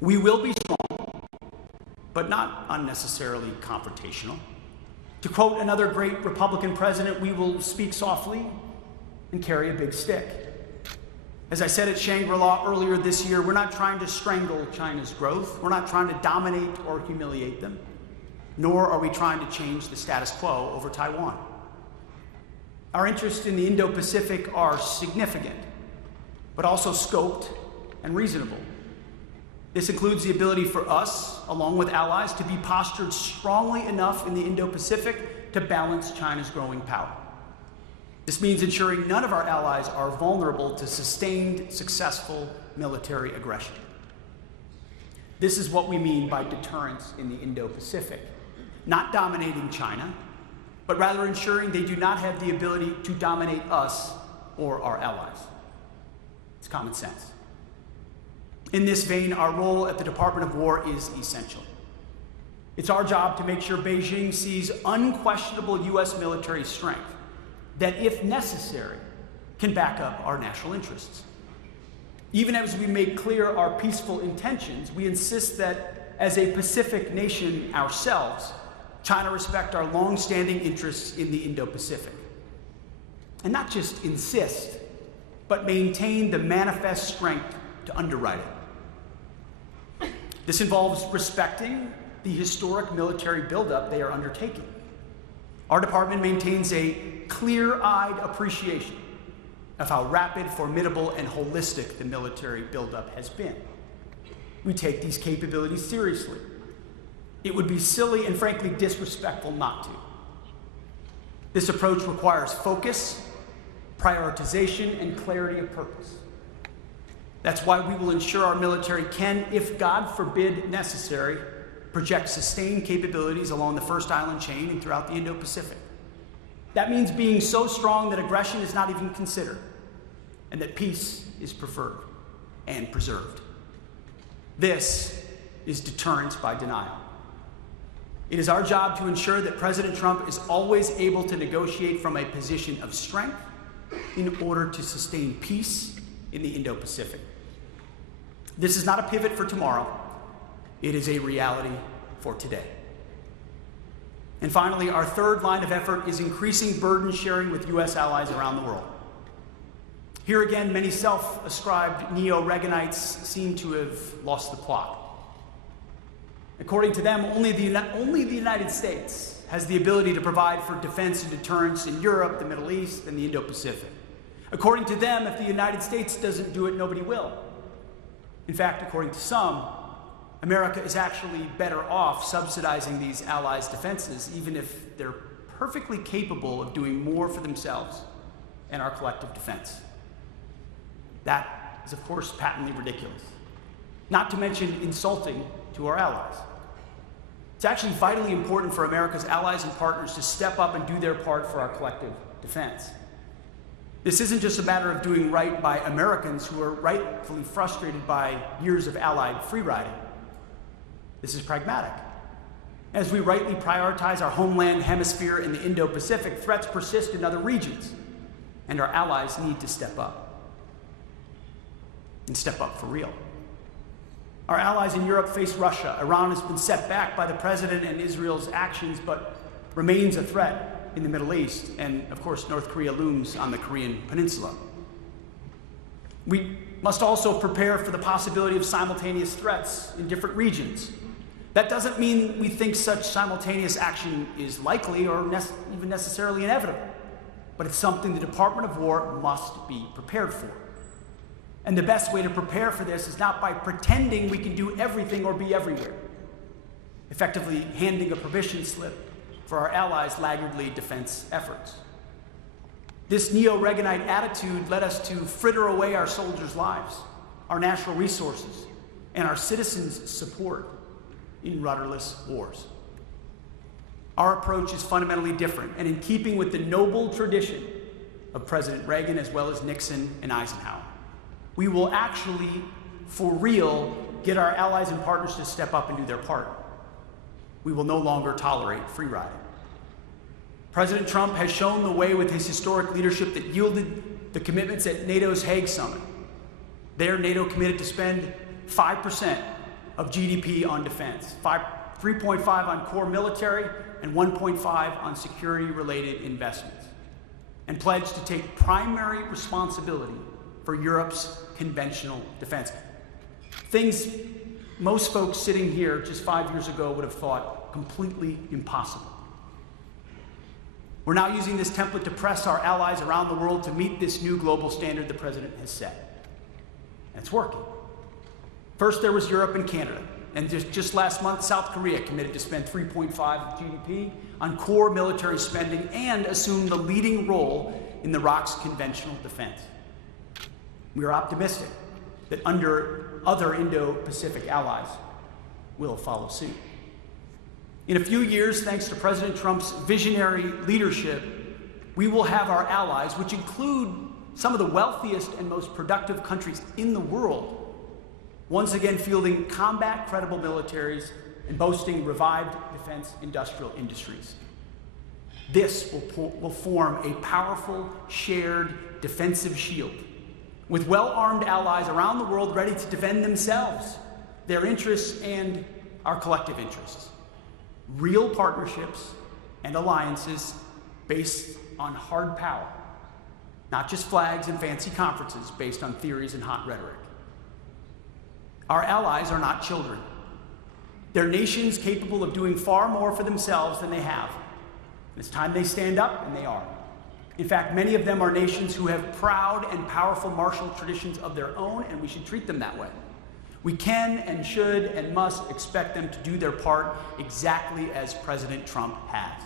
We will be strong, but not unnecessarily confrontational. To quote another great Republican president, we will speak softly and carry a big stick. As I said at Shangri-La earlier this year, we're not trying to strangle China's growth. We're not trying to dominate or humiliate them, nor are we trying to change the status quo over Taiwan. Our interests in the Indo-Pacific are significant, but also scoped and reasonable. This includes the ability for us, along with allies, to be postured strongly enough in the Indo-Pacific to balance China's growing power. This means ensuring none of our allies are vulnerable to sustained, successful military aggression. This is what we mean by deterrence in the Indo-Pacific. Not dominating China, but rather ensuring they do not have the ability to dominate us or our allies. It's common sense. In this vein, our role at the Department of War is essential. It's our job to make sure Beijing sees unquestionable U.S. military strength that, if necessary, can back up our national interests. Even as we make clear our peaceful intentions, we insist that, as a Pacific nation ourselves, China respect our long-standing interests in the Indo-Pacific. And not just insist, but maintain the manifest strength to underwrite it. This involves respecting the historic military buildup they are undertaking. Our department maintains a clear-eyed appreciation of how rapid, formidable, and holistic the military buildup has been. We take these capabilities seriously. It would be silly and frankly disrespectful not to. This approach requires focus, prioritization, and clarity of purpose. That's why we will ensure our military can, if God forbid necessary, project sustained capabilities along the First Island chain and throughout the Indo-Pacific. That means being so strong that aggression is not even considered, and that peace is preferred and preserved. This is deterrence by denial. It is our job to ensure that President Trump is always able to negotiate from a position of strength in order to sustain peace in the Indo-Pacific. This is not a pivot for tomorrow. It is a reality for today. And finally, our third line of effort is increasing burden sharing with U.S. allies around the world. Here again, many self-ascribed neo-Reaganites seem to have lost the plot. According to them, only the United States has the ability to provide for defense and deterrence in Europe, the Middle East, and the Indo-Pacific. According to them, if the United States doesn't do it, nobody will. In fact, according to some, America is actually better off subsidizing these allies' defenses, even if they're perfectly capable of doing more for themselves and our collective defense. That is, of course, patently ridiculous, not to mention insulting to our allies. It's actually vitally important for America's allies and partners to step up and do their part for our collective defense. This isn't just a matter of doing right by Americans who are rightfully frustrated by years of allied free-riding. This is pragmatic. As we rightly prioritize our homeland hemisphere in the Indo-Pacific, threats persist in other regions, and our allies need to step up. And step up for real. Our allies in Europe face Russia. Iran has been set back by the president and Israel's actions, but remains a threat in the Middle East. And of course, North Korea looms on the Korean Peninsula. We must also prepare for the possibility of simultaneous threats in different regions. That doesn't mean we think such simultaneous action is likely or even necessarily inevitable, but it's something the Department of War must be prepared for. And the best way to prepare for this is not by pretending we can do everything or be everywhere, effectively handing a permission slip for our allies' laggardly defense efforts. This neo-Reaganite attitude led us to fritter away our soldiers' lives, our national resources, and our citizens' support in rudderless wars. Our approach is fundamentally different and in keeping with the noble tradition of President Reagan as well as Nixon and Eisenhower. We will actually, for real, get our allies and partners to step up and do their part. We will no longer tolerate free riding. President Trump has shown the way with his historic leadership that yielded the commitments at NATO's Hague Summit. There, NATO committed to spend 5% of GDP on defense, 3.5 on core military, and 1.5 on security-related investments, and pledged to take primary responsibility for Europe's conventional defense. Things most folks sitting here just 5 years ago would have thought completely impossible. We're now using this template to press our allies around the world to meet this new global standard the president has set. And it's working. First, there was Europe and Canada. And just last month, South Korea committed to spend 3.5 of GDP on core military spending and assume the leading role in the ROC's conventional defense. We are optimistic that other Indo-Pacific allies will follow suit. In a few years, thanks to President Trump's visionary leadership, we will have our allies, which include some of the wealthiest and most productive countries in the world, once again fielding combat-credible militaries and boasting revived defense industrial industries. This will form a powerful, shared defensive shield, with well-armed allies around the world ready to defend themselves, their interests, and our collective interests. Real partnerships and alliances based on hard power, not just flags and fancy conferences based on theories and hot rhetoric. Our allies are not children. They're nations capable of doing far more for themselves than they have. It's time they stand up, and they are. In fact, many of them are nations who have proud and powerful martial traditions of their own, and we should treat them that way. We can and should and must expect them to do their part exactly as President Trump has.